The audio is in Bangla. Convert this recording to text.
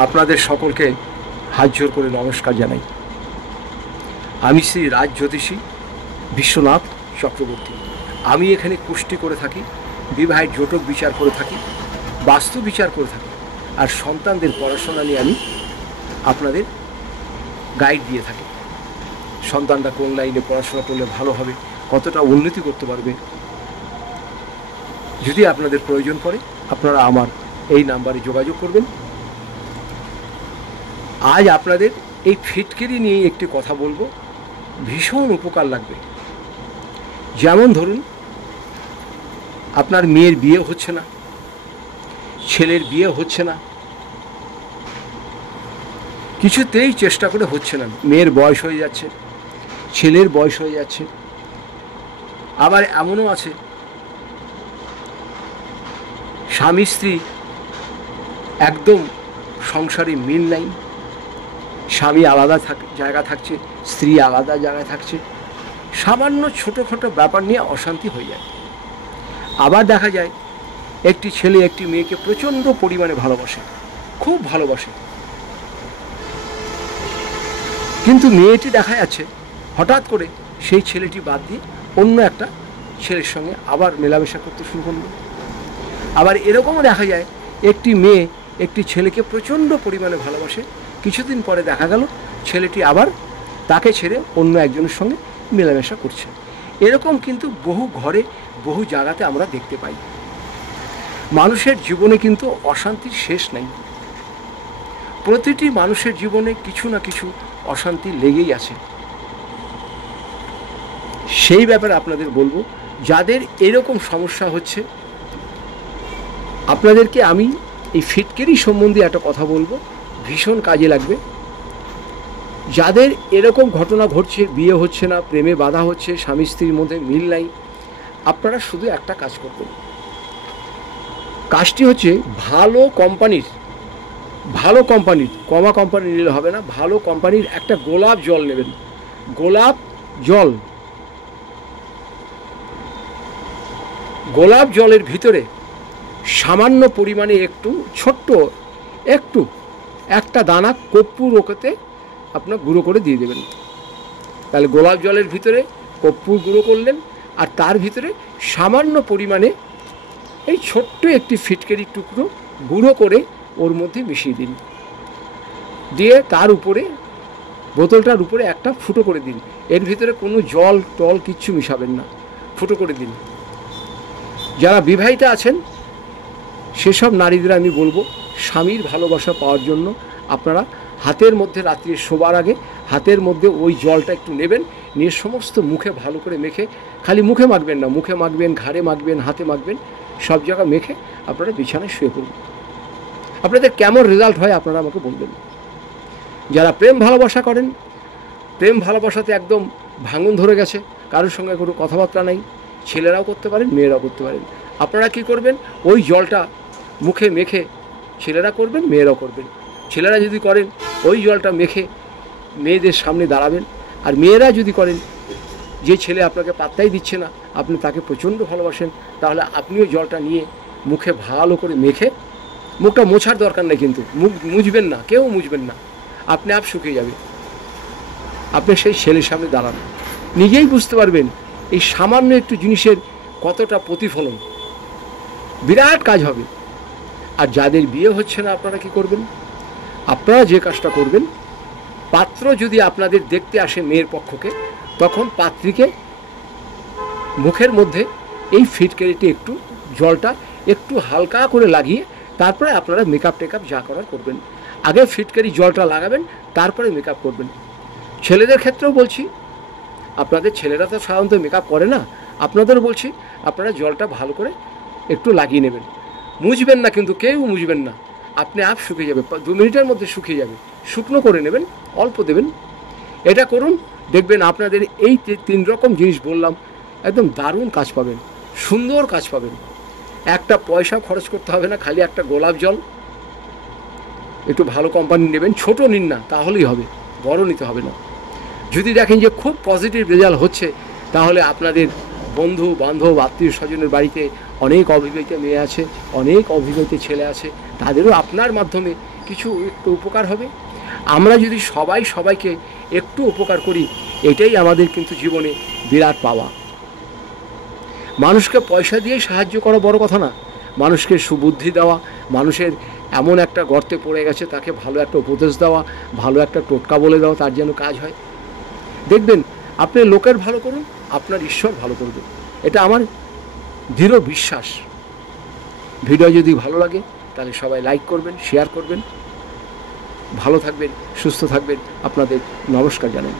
আপনাদের সকলকে হাত জোর করে নমস্কার জানাই। আমি শ্রী রাজ জ্যোতিষী বিশ্বনাথ চক্রবর্তী। আমি এখানে কুষ্টি করে থাকি, বিবাহের জটক বিচার করে থাকি, বাস্তু বিচার করে থাকি, আর সন্তানদের পড়াশোনা নিয়ে আমি আপনাদের গাইড দিয়ে থাকি। সন্তানরা কোন লাইনে পড়াশোনা করলে ভালো হবে, কতটা উন্নতি করতে পারবে, যদি আপনাদের প্রয়োজন পড়ে আপনারা আমার এই নাম্বারে যোগাযোগ করবেন। আজ আপনাদের এই ফিটকিরি নিয়ে একটি কথা বলবো, ভীষণ উপকার লাগবে। যেমন ধরুন, আপনার মেয়ের বিয়ে হচ্ছে না, ছেলের বিয়ে হচ্ছে না, কিছুতেই চেষ্টা করে হচ্ছে না, মেয়ের বয়স হয়ে যাচ্ছে, ছেলের বয়স হয়ে যাচ্ছে। আবার এমনও আছে স্বামী স্ত্রী একদম সংসারে মিল নাই, স্বামী আলাদা জায়গা থাকছে, স্ত্রী আলাদা জায়গায় থাকছে, সামান্য ছোটোখাটো ব্যাপার নিয়ে অশান্তি হয়ে যায়। আবার দেখা যায় একটি ছেলে একটি মেয়েকে প্রচণ্ড পরিমাণে ভালোবাসে, খুব ভালোবাসে, কিন্তু মেয়েটি দেখা যাচ্ছে হঠাৎ করে সেই ছেলেটি বাদ দিয়ে অন্য একটা ছেলের সঙ্গে আবার মেলামেশা করতে শুরু করলো। আবার এরকমও দেখা যায় একটি মেয়ে একটি ছেলেকে প্রচণ্ড পরিমাণে ভালোবাসে, কিছুদিন পরে দেখা গেল ছেলেটি আবার তাকে ছেড়ে অন্য একজনের সঙ্গে মেলামেশা করছে। এরকম কিন্তু বহু ঘরে বহু জায়গাতে আমরা দেখতে পাই। মানুষের জীবনে কিন্তু অশান্তির শেষ নেই, প্রতিটি মানুষের জীবনে কিছু না কিছু অশান্তি লেগেই আছে। সেই ব্যাপারে আপনাদের বলবো, যাদের এরকম সমস্যা হচ্ছে আপনাদেরকে আমি এই ফিটকিরি সম্বন্ধে একটা কথা বলবো, ভীষণ কাজে লাগবে। যাদের এরকম ঘটনা ঘটছে, বিয়ে হচ্ছে না, প্রেমে বাধা হচ্ছে, স্বামী স্ত্রীর মধ্যে মিল নাই, আপনারা শুধু একটা কাজ করবেন। কাজটি হচ্ছে ভালো কোম্পানির কমা কোম্পানি নিলে হবে না, ভালো কোম্পানির একটা গোলাপ জল নেবেন। গোলাপ জলের ভিতরে সামান্য পরিমাণে একটা দানা কর্পূর ওকেতে আপনার গুঁড়ো করে দিয়ে দেবেন। তাহলে গোলাপ জলের ভিতরে কর্পূর গুঁড়ো করলেন, আর তার ভিতরে সামান্য পরিমাণে এই ছোট্ট একটি ফিটকিরির টুকরো গুঁড়ো করে ওর মধ্যে মিশিয়ে দিন, দিয়ে তার উপরে বোতলটার উপরে একটা ফুটো করে দিন। এর ভিতরে কোনো জল টল কিচ্ছু মিশাবেন না, ফুটো করে দিন। যারা বিবাহিতা আছেন সেসব নারীদের আমি বলবো, স্বামীর ভালোবাসা পাওয়ার জন্য আপনারা হাতের মধ্যে রাত্রে শোবার আগে হাতের মধ্যে ওই জলটা একটু নেবেন, নিয়ে সমস্ত মুখে ভালো করে মেখে, খালি মুখে মাখবেন না, মুখে মাখবেন, ঘাড়ে মাখবেন, হাতে মাখবেন, সব জায়গা মেখে আপনারা বিছানায় শুয়ে পড়বেন। আপনাদের কেমন রেজাল্ট হয় আপনারা আমাকে বলবেন। যারা প্রেম ভালোবাসা করেন, প্রেম ভালোবাসাতে একদম ভাঙন ধরে গেছে, কারোর সঙ্গে কোনো কথাবার্তা নাই, ছেলেরাও করতে পারেন, মেয়েরাও করতে পারেন, আপনারা কি করবেন, ওই জলটা মুখে মেখে ছেলেরা করবেন, মেয়েরাও করবেন। ছেলেরা যদি করেন ওই জলটা মেখে মেয়েদের সামনে দাঁড়াবেন, আর মেয়েরা যদি করেন, যে ছেলে আপনাকে পাত্তাই দিচ্ছে না, আপনি তাকে প্রচণ্ড ভালোবাসেন, তাহলে আপনিও জলটা নিয়ে মুখে ভালো করে মেখে, মুখটা মোছার দরকার নেই, কিন্তু মুখ মুছবেন না, কেউ মুছবেন না, আপনি আপ শুকিয়ে যাবে। আপনি সেই ছেলের সামনে দাঁড়ান, নিজেই বুঝতে পারবেন এই সামান্য একটু জিনিসের কতটা প্রতিফলন, বিরাট কাজ হবে। আর যাদের বিয়ে হচ্ছে না আপনারা কি করবেন, আপনারা যে কাজটা করবেন, পাত্র যদি আপনাদের দেখতে আসে মেয়ের পক্ষকে, তখন পাত্রীকে মুখের মধ্যে এই ফিটকিরিটি একটু জলটা একটু হালকা করে লাগিয়ে তারপরে আপনারা মেকআপ টেকআপ যা করার করবেন। আগে ফিটকিরি জলটা লাগাবেন, তারপরে মেকআপ করবেন। ছেলেদের ক্ষেত্রেও বলছি, আপনাদের ছেলেরা তো সাধারণত মেকআপ করে না, আপনাদেরও বলছি আপনারা জলটা ভালো করে একটু লাগিয়ে নেবেন। মুছবেন না, কিন্তু কেউ মুছবেন না, আপনি আপ শুকিয়ে যাবে, 2 মিনিটের মধ্যে শুকিয়ে যাবে। শুকনো করে নেবেন, অল্প দেবেন, এটা করুন, দেখবেন আপনাদের এই 3 রকম জিনিস বললাম, একদম দারুণ কাজ পাবেন, সুন্দর কাজ পাবেন। একটা পয়সা খরচ করতে হবে না, খালি একটা গোলাপ জল একটু ভালো কোম্পানি নেবেন, ছোট নিন না, তাহলেই হবে, বড় নিতে হবে না। যদি দেখেন যে খুব পজিটিভ রেজাল্ট হচ্ছে, তাহলে আপনাদের বন্ধু বান্ধব আত্মীয় স্বজনের বাড়িতে অনেক অভিজ্ঞতা মেয়ে আছে, অনেক অভিজ্ঞতা ছেলে আছে, তাদেরও আপনার মাধ্যমে কিছু একটু উপকার হবে। আমরা যদি সবাই সবাইকে একটু উপকার করি, এটাই আমাদের কিন্তু জীবনে বিরাট পাওয়া। মানুষকে পয়সা দিয়ে সাহায্য করা বড় কথা না, মানুষকে সুবুদ্ধি দেওয়া, মানুষের এমন একটা গর্তে পড়ে গেছে তাকে ভালো একটা উপদেশ দেওয়া, ভালো একটা টোটকা বলে দেওয়া, তার যেন কাজ হয়। দেখবেন আপনি লোকের ভালো করুন, আপনার ঈশ্বর ভালো করবে, এটা আমার দৃঢ় বিশ্বাস। ভিডিও যদি ভালো লাগে তাহলে সবাই লাইক করবেন, শেয়ার করবেন। ভালো থাকবেন, সুস্থ থাকবেন। আপনাদের নমস্কার জানাই।